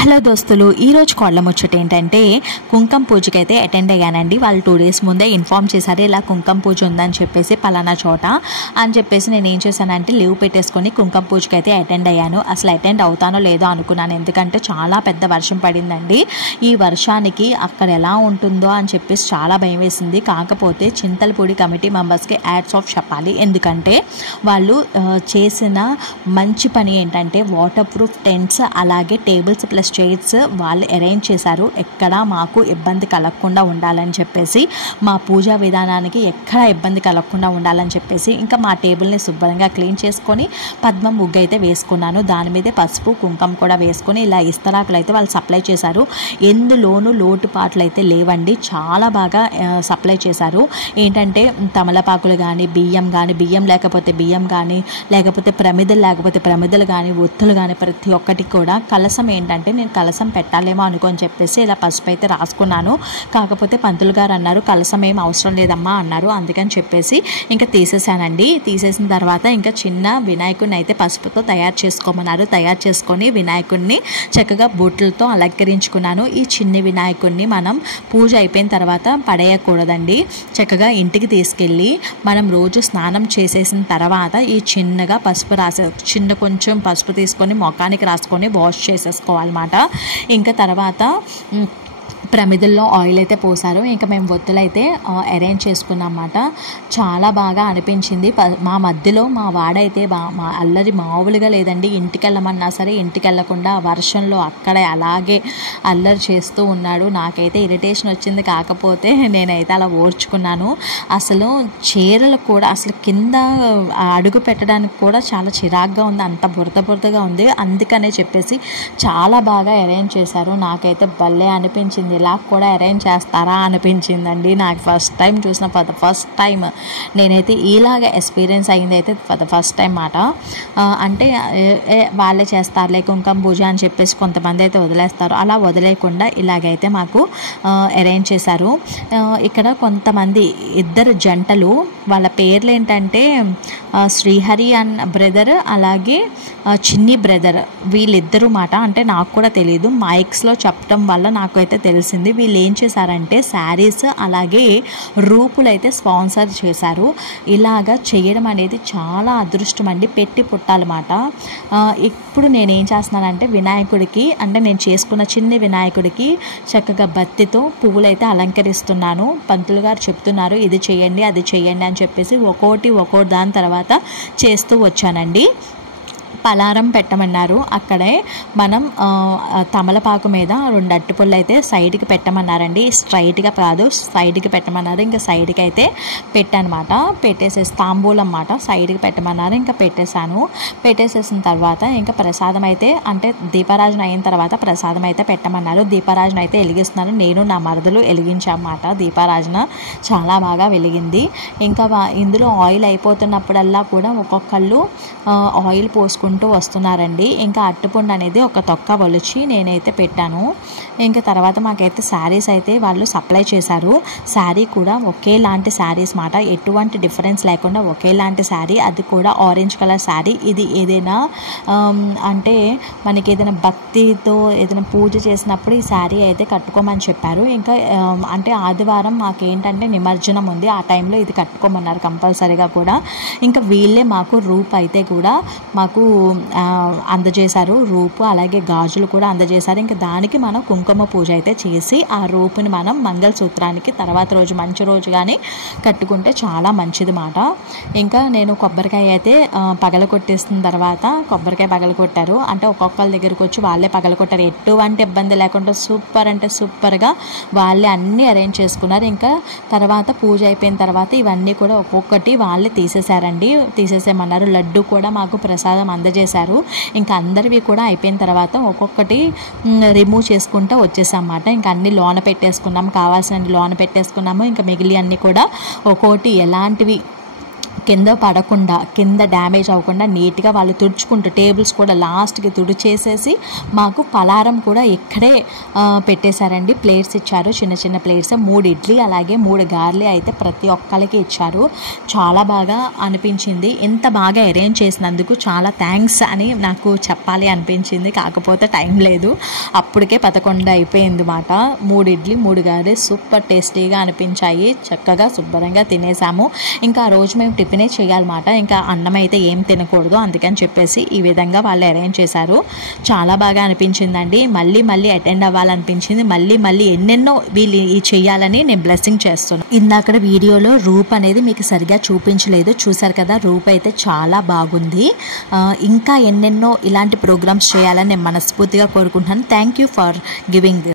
Hello దోస్తులు, ఈరోజు కోళ్ళ ముచ్చట ఏంటంటే కుంకుమ పూజకి అయితే అటెండ్ అయ్యానండి. వాళ్ళు 2 days ముందే ఇన్ఫామ్ చేశారు, ఇలా కుంకుమ పూజ ఉందని చెప్పేసి పలానా చోట అని చెప్పేసి నేను ఏం చేశానంటే లీవ్ పెట్టేసుకొని కుంకుమ పూజకి అయితే అటెండ్ అయ్యాను. అసలు అటెండ్ అవుతానో లేదో అనుకున్నాను, ఎందుకంటే చాలా పెద్ద వర్షం పడిందండి. ఈ వర్షానికి అక్కడ ఎలా ఉంటుందో అని చెప్పేసి చాలా భయం వేసింది. కాకపోతే చింతలపూడి కమిటీ మెంబర్స్కి యాడ్స్ ఆఫ్ చెప్పాలి, ఎందుకంటే వాళ్ళు చేసిన మంచి పని ఏంటంటే వాటర్ ప్రూఫ్ టెంట్స్ అలాగే టేబుల్స్ ప్లస్ చైర్స్ వాళ్ళు అరేంజ్ చేశారు. ఎక్కడ మాకు ఇబ్బంది కలగకుండా ఉండాలని చెప్పేసి, మా పూజా విధానానికి ఎక్కడ ఇబ్బంది కలగకుండా ఉండాలని చెప్పేసి ఇంకా మా టేబుల్ని శుభ్రంగా క్లీన్ చేసుకొని పద్మం ముగ్గు అయితే వేసుకున్నాను. దాని మీదే పసుపు కుంకుమ కూడా వేసుకొని ఇలా ఇస్తరాకులు అయితే వాళ్ళు సప్లై చేశారు. ఎందులోనూ లోటుపాట్లు అయితే లేవండి, చాలా బాగా సప్లై చేశారు. ఏంటంటే తమలపాకులు కానీ బియ్యం లేకపోతే బియ్యం కానీ, లేకపోతే ప్రమిదలు లేకపోతే ప్రమిదలు కానీ, ఒత్తులు కానీ, ప్రతి ఒక్కటి కూడా. కలసం ఏంటంటే నేను కలసం పెట్టాలేమో అనుకొని చెప్పేసి ఇలా పసుపు అయితే రాసుకున్నాను. కాకపోతే పంతులు గారు అన్నారు కలసం ఏం అవసరం లేదమ్మా అన్నారు. అందుకని చెప్పేసి ఇంకా తీసేసానండి. తీసేసిన తర్వాత ఇంకా చిన్న వినాయకుడిని అయితే పసుపుతో తయారు చేసుకోమన్నారు. తయారు చేసుకొని వినాయకుడిని చక్కగా బొట్లతో అలంకరించుకున్నాను. ఈ చిన్ని వినాయకుడిని మనం పూజ అయిపోయిన తర్వాత పడేయకూడదండి. చక్కగా ఇంటికి తీసుకెళ్ళి మనం రోజు స్నానం చేసేసిన తర్వాత ఈ చిన్నగా పసుపు కొంచెం పసుపు తీసుకొని మొఖానికి రాసుకొని వాష్ చేసేసుకోవాలన్నమాట. ఇంకా తర్వాత ప్రమిదల్లో ఆయిల్ అయితే పోసారు. ఇంకా మేము ఒత్తులు అయితే అరేంజ్ చేసుకున్నాం అన్నమాట. చాలా బాగా అనిపించింది. మా మధ్యలో మా వాడైతే మా అల్లరి మామూలుగా లేదండి. ఇంటికి వెళ్ళమన్నా సరే ఇంటికి వెళ్ళకుండా వర్షంలో అక్కడే అలాగే అల్లరి చేస్తూ ఉన్నాడు. నాకైతే ఇరిటేషన్ వచ్చింది, కాకపోతే నేనైతే అలా ఓర్చుకున్నాను. అసలు చీరలు కూడా అసలు కింద అడుగు పెట్టడానికి కూడా చాలా చిరాగ్గా ఉంది, అంత బురదగా ఉంది. అందుకనే చెప్పేసి చాలా బాగా అరేంజ్ చేశారు. నాకైతే భలే అనిపించింది. ఇలా కూడా అరేంజ్ చేస్తారా అనిపించిందండి. నాకు ఫస్ట్ టైం చూసిన ఫస్ట్ టైం నేనైతే ఇలాగ ఎక్స్పీరియన్స్ అయింది అయితే ఫస్ట్ టైం మాట. అంటే వాళ్ళే చేస్తారులే కుంకుమ పూజ అని చెప్పేసి కొంతమంది అయితే వదిలేస్తారు. అలా వదిలేయకుండా ఇలాగైతే మాకు అరేంజ్ చేశారు. ఇక్కడ కొంతమంది ఇద్దరు జంటలు, వాళ్ళ పేర్లు ఏంటంటే శ్రీహరి అండ్ బ్రదర్ అలాగే చిన్ని బ్రదర్, వీళ్ళిద్దరూ మాట. అంటే నాకు కూడా తెలియదు, మైక్స్లో చెప్పడం వల్ల నాకు అయితే తెలిసింది. వీళ్ళు ఏం చేశారంటే శారీస్ అలాగే రూపులు అయితే స్పాన్సర్ చేశారు. ఇలాగా చేయడం అనేది చాలా అదృష్టం అండి, పెట్టి పుట్టాలన్నమాట. ఇప్పుడు నేనేం చేస్తున్నానంటే వినాయకుడికి, అంటే నేను చేసుకున్న చిన్ని వినాయకుడికి చక్కగా బత్తితో పువ్వులైతే అలంకరిస్తున్నాను. పంతులు గారు చెప్తున్నారు ఇది చేయండి అది చేయండి అని చెప్పేసి ఒక్కోటి దాని తర్వాత చేస్తూ వచ్చానండి. పలారం పెట్టమన్నారు. అక్కడే మనం తమలపాకు మీద 2 అరటిపళ్ళు అయితే సైడ్కి పెట్టమన్నారండి. స్ట్రైట్గా కాదు, సైడ్కి పెట్టమన్నారు. ఇంకా సైడ్కి అయితే పెట్టానమాట. పెట్టేసేసి తాంబూలం అన్నమాట, సైడ్కి పెట్టమన్నారు. ఇంకా పెట్టేసేసిన తర్వాత ఇంకా ప్రసాదం అయితే, అంటే దీపారాజన అయిన తర్వాత ప్రసాదం అయితే పెట్టమన్నారు. దీపారాజన అయితే వెలిగిస్తున్నారు. నేను నా మరదలు వెలిగించామన్నమాట. దీపారాజన చాలా బాగా వెలిగింది. ఇంకా ఇందులో ఆయిల్ అయిపోతున్నప్పుడల్లా కూడా ఒక్కొక్కళ్ళు ఆయిల్ పోసుకుంటూ వస్తున్నారండి. ఇంకా అట్టుపండు అనేది ఒక తొక్క ఒలిచి నేనైతే పెట్టాను. ఇంకా తర్వాత మాకైతే శారీస్ అయితే వాళ్ళు సప్లై చేశారు. శారీ కూడా ఒకేలాంటి శారీస్ మాట, ఎటువంటి డిఫరెన్స్ లేకుండా ఒకేలాంటి శారీ, అది కూడా ఆరెంజ్ కలర్ శారీ. ఇది ఏదైనా అంటే మనకి ఏదైనా భక్తితో ఏదైనా పూజ చేసినప్పుడు ఈ శారీ అయితే కట్టుకోమని చెప్పారు. ఇంకా అంటే ఆదివారం మాకేంటంటే నిమజ్జనం ఉంది, ఆ టైంలో ఇది కట్టుకోమన్నారు కంపల్సరీగా కూడా. ఇంకా వీళ్ళే మాకు రూప్ అయితే కూడా మాకు అందజేశారు. రూపు అలాగే గాజులు కూడా అందజేశారు. ఇంకా దానికి మనం కుంకుమ పూజ అయితే చేసి ఆ రూపుని మనం మంగళసూత్రానికి తర్వాత రోజు మంచి రోజు కానీ కట్టుకుంటే చాలా మంచిది మాట. ఇంకా నేను కొబ్బరికాయ అయితే పగలగొట్టేసిన తర్వాత కొబ్బరికాయ పగలగొట్టారు. అంటే ఒక్కొక్కరి దగ్గరికి వచ్చి వాళ్ళే పగలగొట్టారు. ఎటువంటి ఇబ్బంది లేకుండా సూపర్ అంటే సూపర్గా వాళ్ళే అన్నీ అరేంజ్ చేసుకున్నారు. ఇంకా తర్వాత పూజ అయిపోయిన తర్వాత ఇవన్నీ కూడా ఒక్కొక్కటి వాళ్ళే తీసేసేమన్నారు. లడ్డు కూడా మాకు ప్రసాదం అందజేశారు. ఇంకా అందరివి కూడా అయిపోయిన తర్వాత ఒక్కొక్కటి రిమూవ్ చేసుకుంటూ వచ్చేసామన్నమాట. ఇంకా అన్ని లోన పెట్టేసుకున్నాము, కావాల్సిన లోన పెట్టేసుకున్నాము. ఇంకా మిగిలి అన్నీ కూడా ఒక్కొక్కటి ఎలాంటివి కింద పడకుండా, కింద డ్యామేజ్ అవ్వకుండా నీట్గా వాళ్ళు తుడుచుకుంటూ, టేబుల్స్ కూడా లాస్ట్కి తుడిచేసేసి మాకు పలారం కూడా ఇక్కడే పెట్టేశారండి. ప్లేట్స్ ఇచ్చారు, చిన్న చిన్న ప్లేట్స్, 3 ఇడ్లీ అలాగే 3 గార్లీ అయితే ప్రతి ఒక్కరికి ఇచ్చారు. చాలా బాగా అనిపించింది. ఇంత బాగా అరేంజ్ చేసినందుకు చాలా థ్యాంక్స్ అని నాకు చెప్పాలి అనిపించింది. కాకపోతే టైం లేదు, అప్పటికే 11 అయిపోయింది మాట. 3 ఇడ్లీ 3 గారెలు సూపర్ టేస్టీగా అనిపించాయి. చక్కగా శుభ్రంగా తినేసాము. ఇంకా ఆ రోజు మేము టిఫినే చేయాలన్నమాట. ఇంకా అన్నం అయితే ఏం తినకూడదు, అందుకని చెప్పేసి ఈ విధంగా వాళ్ళు అరేంజ్ చేశారు. చాలా బాగా అనిపించిందండి. మళ్ళీ మళ్ళీ అటెండ్ అవ్వాలనిపించింది. మళ్ళీ మళ్ళీ ఎన్నెన్నో వీళ్ళు చేయాలని నేను బ్లెస్సింగ్ చేస్తున్నాను. ఇందాక వీడియోలో రూప్ అనేది మీకు సరిగా చూపించలేదు, చూసారు కదా. రూప్ అయితే చాలా బాగుంది. ఇంకా ఎన్నెన్నో ఇలాంటి ప్రోగ్రామ్స్ చేయాలని నేను మనస్ఫూర్తిగా కోరుకుంటున్నాను. Thank you for giving this.